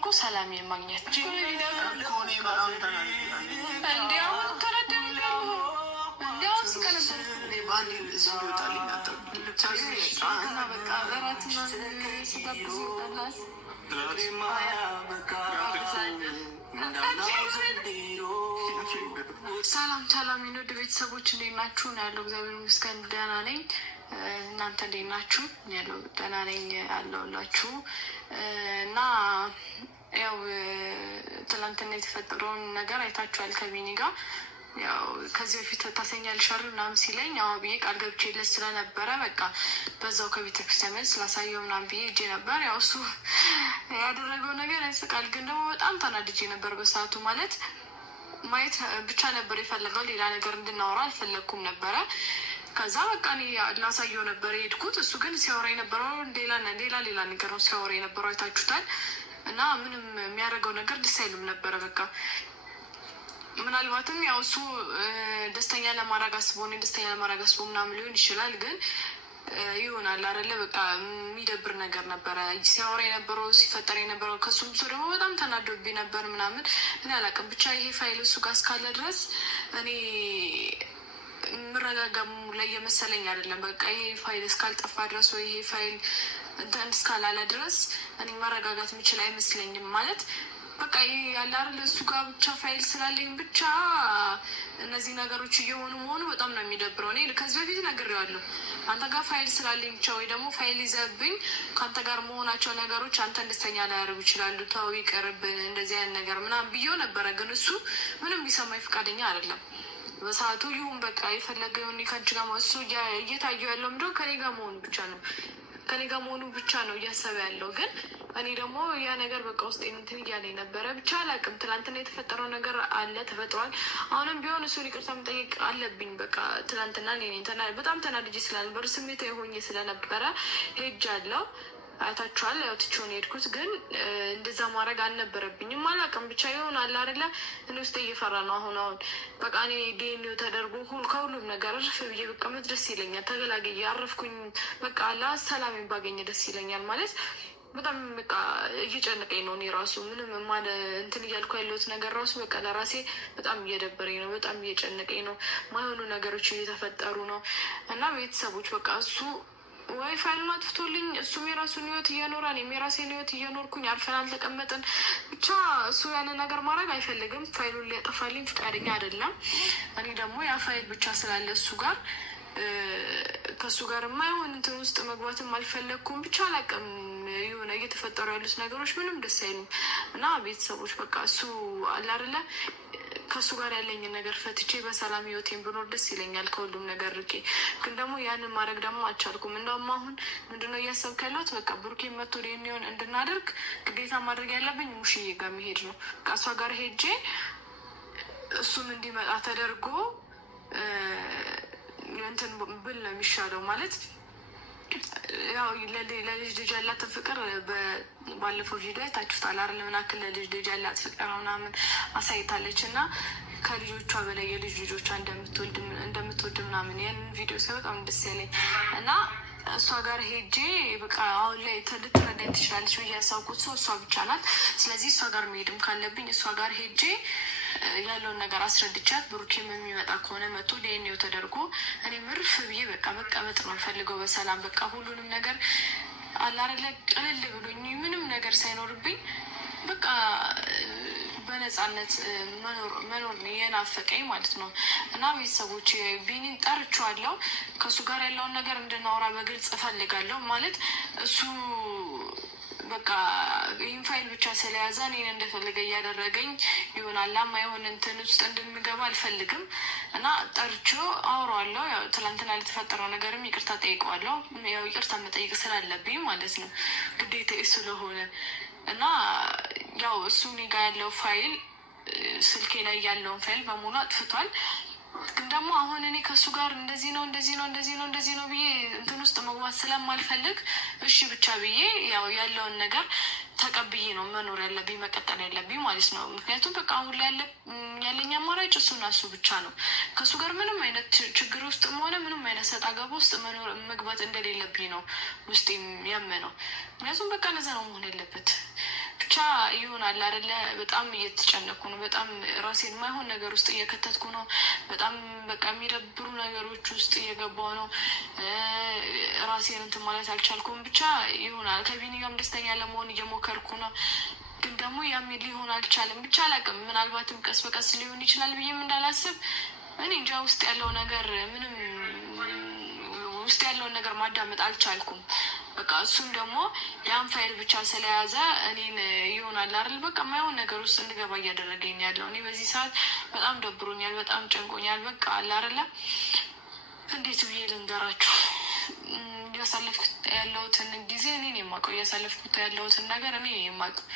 አድርጎ ሰላም ማግኘት እንዲያውን ተረደሚያሉ እንዲያውን ስከነበር እና በቃ እራትና ስጋብዝ ይወጣላት ሰላም ሰላም የንወድ ቤተሰቦች እንዴት ናችሁ? ያለው እግዚአብሔር ይመስገን ደህና ነኝ። እናንተ እንዴት ናችሁ? ያለው ደህና ነኝ አለሁላችሁ። እና ያው ትናንትና የተፈጠረውን ነገር አይታችኋል ከቢኒ ጋር። ያው ከዚህ በፊት ታሰኛለሽ አይደል ምናምን ሲለኝ አዎ ብዬ ቃል ገብቼለት ስለነበረ በቃ በዛው ከቤተክርስቲያን መልስ ስላሳየው ምናምን ብዬ ሄጄ ነበር። ያው እሱ ያደረገው ነገር ያስቃል፣ ግን ደግሞ በጣም ተናድጄ ነበር በሰዓቱ። ማለት ማየት ብቻ ነበር የፈለገው፣ ሌላ ነገር እንድናወራ አልፈለግኩም ነበረ። ከዛ በቃ እኔ ላሳየው ነበር የሄድኩት። እሱ ግን ሲያወራ የነበረው ሌላ ነገር ነው ሲያወራ የነበረው፣ አይታችሁታል። እና ምንም የሚያደርገው ነገር ደስ አይልም ነበረ። በቃ ምናልባትም ያው እሱ ደስተኛ ለማድረግ አስቦ እኔ ደስተኛ ለማድረግ አስቦ ምናምን ሊሆን ይችላል። ግን ይሆናል አይደለ በቃ የሚደብር ነገር ነበረ ሲያወራ የነበረው ሲፈጠር የነበረው። ከሱም ሰው ደግሞ በጣም ተናዶብኝ ነበር ምናምን። እኔ አላውቅም ብቻ ይሄ ፋይል እሱ ጋር እስካለ ድረስ እኔ ምረጋጋሙ ላይ የመሰለኝ አይደለም። በቃ ይሄ ፋይል እስካልጠፋ ድረስ ወይ ይሄ ፋይል እንትን እስካላለ ድረስ እኔ መረጋጋት የምችል አይመስለኝም። ማለት በቃ ይሄ ያለ አይደል እሱ ጋር ብቻ ፋይል ስላለኝ ብቻ እነዚህ ነገሮች እየሆኑ መሆኑ በጣም ነው የሚደብረው። እኔ ከዚህ በፊት ነግሬዋለሁ። አንተ ጋር ፋይል ስላለኝ ብቻ ወይ ደግሞ ፋይል ይዘብኝ ከአንተ ጋር መሆናቸው ነገሮች አንተን ደስተኛ ላያደርጉ ይችላሉ። ተው ይቅርብን እንደዚህ አይነት ነገር ምናምን ብዬው ነበረ። ግን እሱ ምንም ቢሰማኝ ፈቃደኛ አይደለም በሰዓቱ። ይሁን በቃ የፈለገውን ከአንቺ ጋር እሱ እየታየው ያለው ምንድነው ከኔ ጋር መሆኑ ብቻ ነው፣ ከኔ ጋር መሆኑ ብቻ ነው እያሰበ ያለው። ግን እኔ ደግሞ ያ ነገር በቃ ውስጥ እንትን እያለኝ ነበረ። ብቻ አላውቅም። ትናንትና የተፈጠረው ነገር አለ ተፈጥሯል። አሁንም ቢሆን እሱን ይቅርታ መጠየቅ አለብኝ። በቃ ትናንትና በጣም ተናድጄ ስለነበር ስሜት የሆኜ ስለነበረ ሄጃለሁ። አይታችኋል። ያው ትቼውን ሄድኩት። ግን እንደዛ ማድረግ አልነበረብኝም። አላውቅም ብቻ ይሆናል አይደለ እኔ ውስጥ እየፈራ ነው አሁን በቃ እኔ ዲኤንኤው ተደርጎ ከሁሉም ነገር እርፍ ብዬ በቃ ደስ ይለኛል። ተገላግዬ አረፍኩኝ። በቃ ሰላም ባገኘ ደስ ይለኛል። ማለት በጣም በቃ እየጨነቀኝ ነው። እኔ ራሱ ምንም እንትን እያልኩ ያለሁት ነገር ራሱ በቃ ለራሴ በጣም እየደበረኝ ነው። በጣም እየጨነቀኝ ነው። ማይሆኑ ነገሮች እየተፈጠሩ ነው። እና ቤተሰቦች በቃ እሱ ወይ ፋይሉን አጥፍቶልኝ እሱም የራሱን ህይወት እየኖረ እኔም የራሴን ህይወት እየኖርኩኝ አርፈን አልተቀመጥን። ብቻ እሱ ያንን ነገር ማድረግ አይፈልግም። ፋይሉን ሊያጠፋልኝ ፈቃደኛ አይደለም። እኔ ደግሞ ያ ፋይል ብቻ ስላለ እሱ ጋር ከእሱ ጋር የማይሆን እንትን ውስጥ መግባትም አልፈለግኩም። ብቻ አላውቅም የሆነ እየተፈጠሩ ያሉት ነገሮች ምንም ደስ አይሉም። እና ቤተሰቦች በቃ እሱ አለ አይደለ ከእሱ ጋር ያለኝን ነገር ፈትቼ በሰላም ህይወቴን ብኖር ደስ ይለኛል ከሁሉም ነገር ርቄ። ግን ደግሞ ያንን ማድረግ ደግሞ አልቻልኩም። እንደውም አሁን ምንድነው እያሰብክ ያለሁት በቃ ብሩኬን መጥቶ ሊሆን እንድናደርግ ግዴታ ማድረግ ያለብኝ ሙሽዬ ጋር መሄድ ነው። ከእሷ ጋር ሄጄ እሱም እንዲመጣ ተደርጎ እንትን ብል ነው የሚሻለው። ማለት ያው ለልጅ ልጅ ያላትን ፍቅር ባለፈው ቪዲዮ አይታችሁታል አይደል? ምን ያክል ለልጅ ልጅ ያላት ፍቅር ምናምን አሳይታለች። እና ከልጆቿ በላይ የልጅ ልጆቿ እንደምትወድ ምናምን ያንን ቪዲዮ ሳይ በጣም ደስ ያለኝ እና እሷ ጋር ሄጄ በቃ አሁን ላይ ልትረዳኝ ትችላለች ብዬ ያሳውቁት ሰው እሷ ብቻ ናት። ስለዚህ እሷ ጋር መሄድም ካለብኝ እሷ ጋር ሄጄ ያለውን ነገር አስረድቻት ብሩኬም የሚመጣ ከሆነ መጥቶ ዲኤንኤው ተደርጎ እኔ ምርፍ ብዬ በቃ መቀመጥ ነው ፈልገው በሰላም በቃ ሁሉንም ነገር አላረለ ቅልል ብሎኝ ምንም ነገር ሳይኖርብኝ በቃ በነፃነት መኖር የናፈቀኝ ማለት ነው። እና ቤተሰቦች ቢኒን ጠርቼዋለሁ። ከእሱ ጋር ያለውን ነገር እንድናወራ በግልጽ እፈልጋለሁ። ማለት እሱ በቃ ይህን ፋይል ብቻ ስለያዘ እኔን እንደፈለገ እያደረገኝ ይሆናል። ላማ የሆነ እንትን ውስጥ እንድንገባ አልፈልግም። እና ጠርቼው አውራዋለሁ። ያው ትላንትና ለተፈጠረው ነገርም ይቅርታ ጠይቀዋለሁ። ያው ይቅርታ መጠየቅ ስላለብኝ ማለት ነው ግዴታ ስለሆነ እና ያው እሱ እኔ ጋ ያለው ፋይል ስልኬ ላይ ያለውን ፋይል በሙሉ አጥፍቷል። ግን ደግሞ አሁን እኔ ከእሱ ጋር እንደዚህ ነው ብዬ እንትን ውስጥ መግባት ስለማልፈልግ እሺ ብቻ ብዬ ያው ያለውን ነገር ተቀብዬ ነው መኖር ያለብኝ መቀጠል ያለብኝ ማለት ነው። ምክንያቱም በቃ አሁን ላይ ያለኝ አማራጭ እሱና እሱ ብቻ ነው። ከእሱ ጋር ምንም አይነት ችግር ውስጥም ሆነ ምንም አይነት ሰጣ ገባ ውስጥ መግባት እንደሌለብኝ ነው ውስጤም ያመነው። ምክንያቱም በቃ ነዛ ነው መሆን ያለበት። ብቻ ይሆናል አይደለ? በጣም እየተጨነኩ ነው። በጣም ራሴን የማይሆን ነገር ውስጥ እየከተትኩ ነው። በጣም በቃ የሚደብሩ ነገሮች ውስጥ እየገባው ነው። ራሴን እንትን ማለት አልቻልኩም። ብቻ ይሆናል። ከቢኒ ጋርም ደስተኛ ለመሆን እየሞከርኩ ነው፣ ግን ደግሞ ያም ሊሆን አልቻለም። ብቻ አላውቅም። ምናልባትም ቀስ በቀስ ሊሆን ይችላል ብዬም እንዳላስብ እኔ እንጃ። ውስጥ ያለው ነገር ምንም ውስጥ ያለውን ነገር ማዳመጥ አልቻልኩም። በቃ እሱም ደግሞ ያን ፋይል ብቻ ስለያዘ እኔን ይሆናል አይደል በቃ የማይሆን ነገር ውስጥ እንድገባ እያደረገኝ ያለው። እኔ በዚህ ሰዓት በጣም ደብሮኛል፣ በጣም ጨንቆኛል። በቃ አለ አይደለ እንዴት ብዬ ልንገራችሁ? እያሳለፍኩት ያለሁትን ጊዜ እኔ የማውቀው፣ እያሳለፍኩት ያለሁትን ነገር እኔ የማውቀው።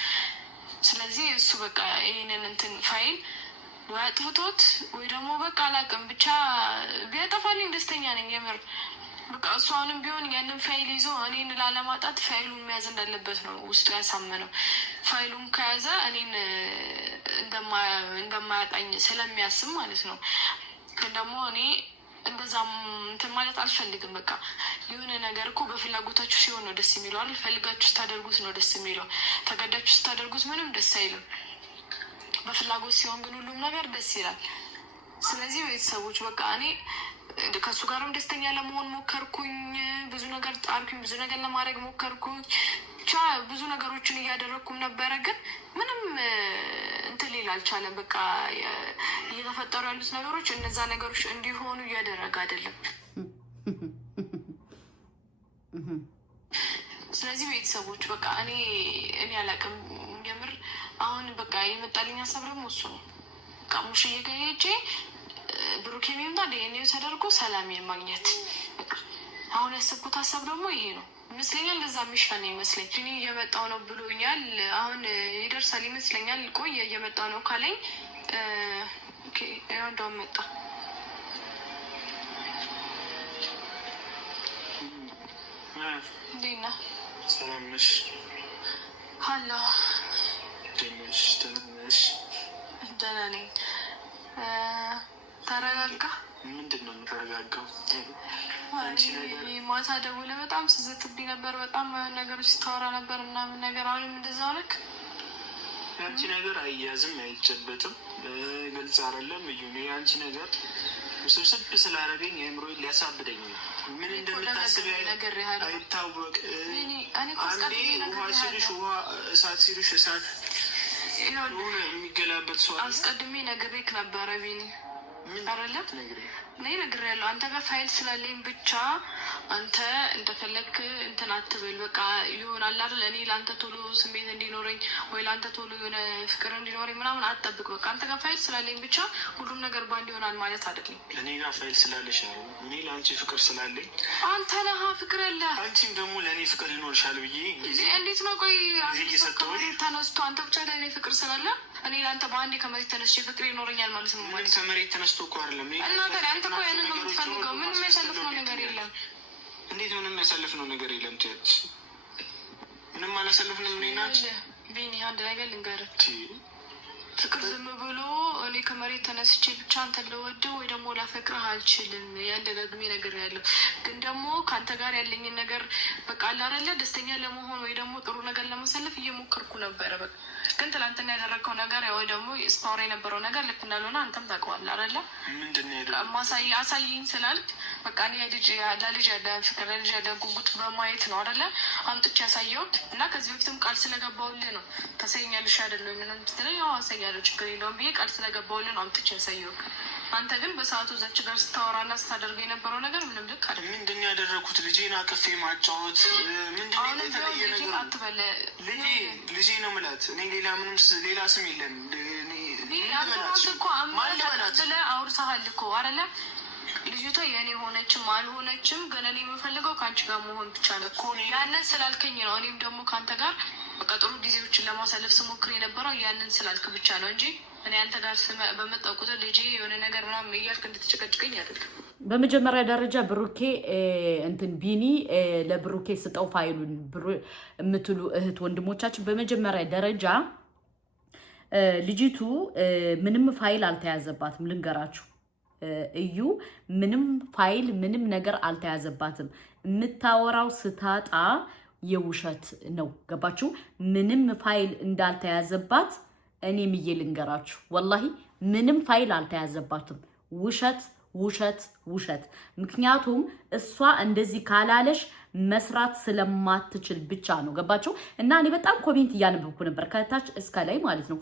ስለዚህ እሱ በቃ ይህንን እንትን ፋይል ወይ አጥፍቶት ወይ ደግሞ በቃ አላውቅም፣ ብቻ ቢያጠፋልኝ ደስተኛ ነኝ የምር። በቃ እሱ አሁንም ቢሆን ያንን ፋይል ይዞ እኔን ላለማጣት ፋይሉን መያዝ እንዳለበት ነው ውስጡ ያሳመነው። ፋይሉን ከያዘ እኔን እንደማያጣኝ ስለሚያስብ ማለት ነው። ግን ደግሞ እኔ እንደዛም እንትን ማለት አልፈልግም። በቃ የሆነ ነገር እኮ በፍላጎታችሁ ሲሆን ነው ደስ የሚለው አይደል? ፈልጋችሁ ስታደርጉት ነው ደስ የሚለው። ተገዳችሁ ስታደርጉት ምንም ደስ አይልም። በፍላጎት ሲሆን ግን ሁሉም ነገር ደስ ይላል። ስለዚህ ቤተሰቦች በቃ እኔ ከእሱ ጋርም ደስተኛ ለመሆን ሞከርኩኝ። ብዙ ነገር ጣርኩኝ፣ ብዙ ነገር ለማድረግ ሞከርኩኝ። ብቻ ብዙ ነገሮችን እያደረግኩም ነበረ፣ ግን ምንም እንትን ሊል አልቻለም። በቃ እየተፈጠሩ ያሉት ነገሮች እነዛ ነገሮች እንዲሆኑ እያደረገ አይደለም። ስለዚህ ቤተሰቦች በቃ እኔ አላውቅም የምር። አሁን በቃ የመጣልኝ ሀሳብ ደግሞ እሱ ነው። በቃ ሙሽዬ ጋር ሄጄ ብሩክ የሚምጣ ዲኤንኤው ተደርጎ ሰላም ማግኘት። አሁን ያሰብኩት ሀሳብ ደግሞ ይሄ ነው ይመስለኛል። ለዛ የሚሻል ይመስለኝ። እኔ እየመጣው ነው ብሎኛል። አሁን ይደርሳል ይመስለኛል። ቆየ እየመጣው ነው ካለኝ እንደውም መጣ። እንዴት ነህ? ሰላም ነሽ? ሀሎ ደህና ነሽ? ደህና ነኝ። ተረጋጋ። ምንድን ነው የምተረጋጋው? ማታ ደውለህ በጣም ስዝትብኝ ነበር። በጣም ነገሮች ስታወራ ነበር ምናምን ነገር። አሁንም እንደዛ ሆነክ? የአንቺ ነገር አያዝም አይጨበጥም። ግልጽ አይደለም እዩ። የአንቺ ነገር ውስብስብ ስላደረገኝ አእምሮ ሊያሳብደኝ ነው። ምን እንደምታስብ አይታወቅ። አንዴ ውሃ ሲልሽ ውሃ፣ እሳት ሲልሽ እሳት ሆነ የሚገላበት ሰው። አስቀድሜ ነግሬክ ነበረ ቢኒ አይደለም? እኔ ነግሬያለሁ። አንተ ጋር ፋይል ስላለኝ ብቻ አንተ እንደፈለግክ እንትን አትብል። በቃ ይሆናል አይደል? እኔ ለአንተ ቶሎ ስሜት እንዲኖረኝ ወይ ለአንተ ቶሎ የሆነ ፍቅር እንዲኖረኝ ምናምን አትጠብቅ። በቃ አንተ ጋር ፋይል ስላለኝ ብቻ ሁሉም ነገር ባንድ ይሆናል ማለት አይደለም። እኔ ጋር ፋይል ስላለሽ ነው። እኔ ለአንቺ ፍቅር ስላለኝ አንተ ነህ ፍቅር ያለ፣ አንቺም ደግሞ ለእኔ ፍቅር ይኖርሻል ብዬ እንዴት ነው? ቆይ ተነስቶ አንተ ብቻ ለእኔ ፍቅር ስላለ እኔ ለአንተ በአንዴ ከመሬት ተነስቼ ፍቅር ይኖረኛል ማለት ነው? ማለት ከመሬት ተነስቶ እኮ አይደለም። እና ታዲያ አንተ እኮ ያንን ነው የምትፈልገው። ምንም ያሳልፍነው ነገር የለም። እንዴት ምንም ያሳልፍነው ነገር የለም ትያለሽ? ምንም አላሳልፍንም። እኔ ናት ቢኒ፣ አንድ ነገር ልንገርህ። ፍቅር ዝም ብሎ እኔ ከመሬት ተነስቼ ብቻ አንተን ልወድህ ወይ ደግሞ ላፈቅርህ አልችልም። ያን ደጋግሜ ነገር ያለው ግን ደግሞ ከአንተ ጋር ያለኝን ነገር በቃ አለ አይደለ ደስተኛ ለመሆን ወይ ደግሞ ጥሩ ነገር ለማሳለፍ እየሞከርኩ ነበረ። በቃ ግን ትናንትና ያደረግከው ነገር ወይ ደግሞ ስፓወር የነበረው ነገር ልክ እንዳልሆነ አንተም ታውቀዋለህ አይደለ? አሳየኝ ስላልክ በቃ እኔ ለልጅ ያለን ፍቅር ለልጅ ያለን ጉጉት በማየት ነው አይደለ አምጥቼ ያሳየሁት። እና ከዚህ በፊትም ቃል ስለገባሁልህ ነው ታሳየኛለሽ አይደለ? ምንም ትለኝ ያው አሳያለሁ ችግር የለውም ብዬ ቃል ስለገባሁልህ ነው አምጥቼ ያሳየሁት። አንተ ግን በሰዓቱ እዛች ጋር ስታወራና ስታደርገ የነበረው ነገር ምንም ልክ አይደለም። ምንድን ነው ያደረኩት? ልጄን አቅፌ ማጫወት ምንድን ነው የተለየ ነገር? አትበለ ልጄ ነው የምላት እኔ ሌላ ምንም ሌላ ስም የለም። እኮ ብለህ አውርተሃል እኮ አይደለ? ልጅቷ የእኔ ሆነችም አልሆነችም ግን እኔ የምፈልገው ከአንቺ ጋር መሆን ብቻ ነው እኮ። ያንን ስላልከኝ ነው እኔም ደግሞ ከአንተ ጋር በቃ ጥሩ ጊዜዎችን ለማሳለፍ ስሞክር የነበረው ያንን ስላልክ ብቻ ነው እንጂ እኔ አንተ ጋር በመጣው ቁጥር ልጄ የሆነ ነገር ምናምን እያልክ እንድትጨቀጭቀኝ አይደለም። በመጀመሪያ ደረጃ ብሩኬ እንትን ቢኒ ለብሩኬ ስጠው ፋይሉን የምትሉ እህት ወንድሞቻችን፣ በመጀመሪያ ደረጃ ልጅቱ ምንም ፋይል አልተያዘባትም። ልንገራችሁ እዩ፣ ምንም ፋይል ምንም ነገር አልተያዘባትም። የምታወራው ስታጣ የውሸት ነው። ገባችሁ? ምንም ፋይል እንዳልተያዘባት እኔም ልንገራችሁ፣ ወላሂ ምንም ፋይል አልተያዘባትም። ውሸት ውሸት ውሸት። ምክንያቱም እሷ እንደዚህ ካላለሽ መስራት ስለማትችል ብቻ ነው። ገባችሁ? እና እኔ በጣም ኮሜንት እያነበብኩ ነበር ከታች እስከ ላይ ማለት ነው።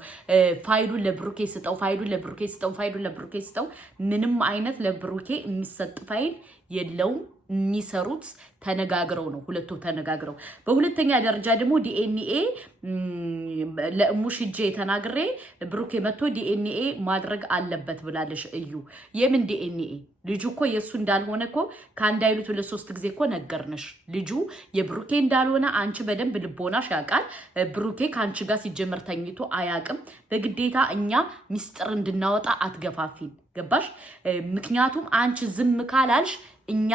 ፋይሉን ለብሩኬ ስጠው፣ ፋይሉን ለብሩኬ ስጠው፣ ፋይሉን ለብሩኬ ስጠው። ምንም አይነት ለብሩኬ የሚሰጥ ፋይል የለውም። የሚሰሩት ተነጋግረው ነው፣ ሁለቱ ተነጋግረው። በሁለተኛ ደረጃ ደግሞ ዲኤንኤ ለእሙሽ ሂጄ ተናግሬ ብሩኬ መጥቶ ዲኤንኤ ማድረግ አለበት ብላለሽ እዩ። የምን ዲኤንኤ? ልጁ እኮ የእሱ እንዳልሆነ እኮ ከአንድ አይሉት 2-3 ጊዜ እኮ ነገርነሽ። ልጁ የብሩኬ እንዳልሆነ አንቺ በደንብ ልቦናሽ ያውቃል። ብሩኬ ከአንቺ ጋር ሲጀመር ተኝቶ አያውቅም። በግዴታ እኛ ሚስጥር እንድናወጣ አትገፋፊን። ገባሽ? ምክንያቱም አንቺ ዝም ካላልሽ እኛ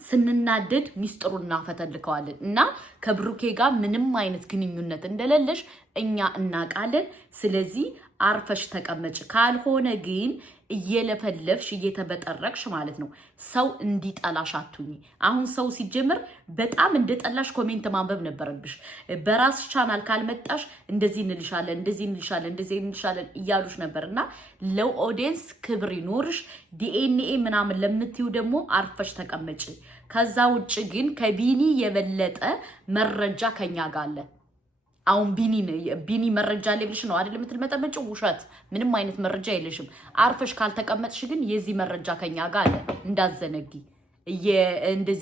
ስንናደድ ሚስጥሩን እናፈተልከዋለን እና ከብሩኬ ጋር ምንም አይነት ግንኙነት እንደሌለሽ እኛ እናውቃለን። ስለዚህ አርፈሽ ተቀመጭ። ካልሆነ ግን እየለፈለፍሽ እየተበጠረቅሽ ማለት ነው ሰው እንዲጠላሽ አትሁኚ። አሁን ሰው ሲጀምር በጣም እንደጠላሽ ኮሜንት ማንበብ ነበረብሽ። በራስ ቻናል ካልመጣሽ እንደዚህ እንልሻለን፣ እንደዚህ እንልሻለን፣ እንደዚህ እንልሻለን እያሉሽ ነበርና ለው ኦዲየንስ ክብር ይኖርሽ። ዲኤንኤ ምናምን ለምትዩ ደግሞ አርፈሽ ተቀመጭ። ከዛ ውጭ ግን ከቢኒ የበለጠ መረጃ ከኛ ጋር አለ። አሁን ቢኒ መረጃ አለ ብለሽ ነው አይደል የምትመጠመጪው? ውሸት። ምንም አይነት መረጃ የለሽም። አርፈሽ ካልተቀመጥሽ ግን የዚህ መረጃ ከኛ ጋር አለ፣ እንዳዘነጊ።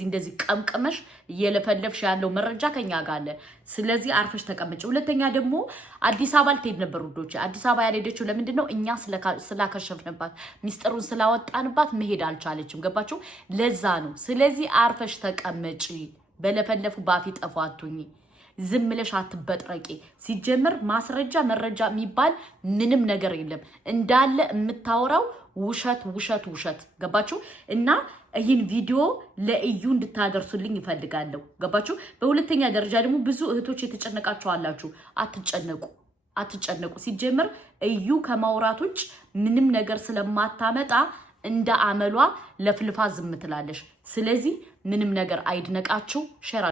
እንደዚህ ቀምቀመሽ እየለፈለፍሽ ያለው መረጃ ከኛ ጋር አለ። ስለዚህ አርፈሽ ተቀመጪ። ሁለተኛ ደግሞ አዲስ አበባ ልትሄድ ነበር ውዶች። አዲስ አበባ ያልሄደችው ለምንድን ነው? እኛ ስላከሸፍንባት ሚስጥሩን ስላወጣንባት መሄድ አልቻለችም። ገባችሁ? ለዛ ነው። ስለዚህ አርፈሽ ተቀመጪ። በለፈለፉ ባፊ ጠፉ አትሁኚ። ዝም ብለሽ አትበጥረቂ። ሲጀምር ማስረጃ መረጃ የሚባል ምንም ነገር የለም። እንዳለ የምታወራው ውሸት ውሸት ውሸት። ገባችሁ? እና ይህን ቪዲዮ ለእዩ እንድታደርሱልኝ ይፈልጋለሁ። ገባችሁ? በሁለተኛ ደረጃ ደግሞ ብዙ እህቶች የተጨነቃችሁ አላችሁ። አትጨነቁ። ሲጀምር እዩ ከማውራት ውጭ ምንም ነገር ስለማታመጣ እንደ አመሏ ለፍልፋ ዝም ትላለሽ። ስለዚህ ምንም ነገር አይድነቃችሁ። ሼር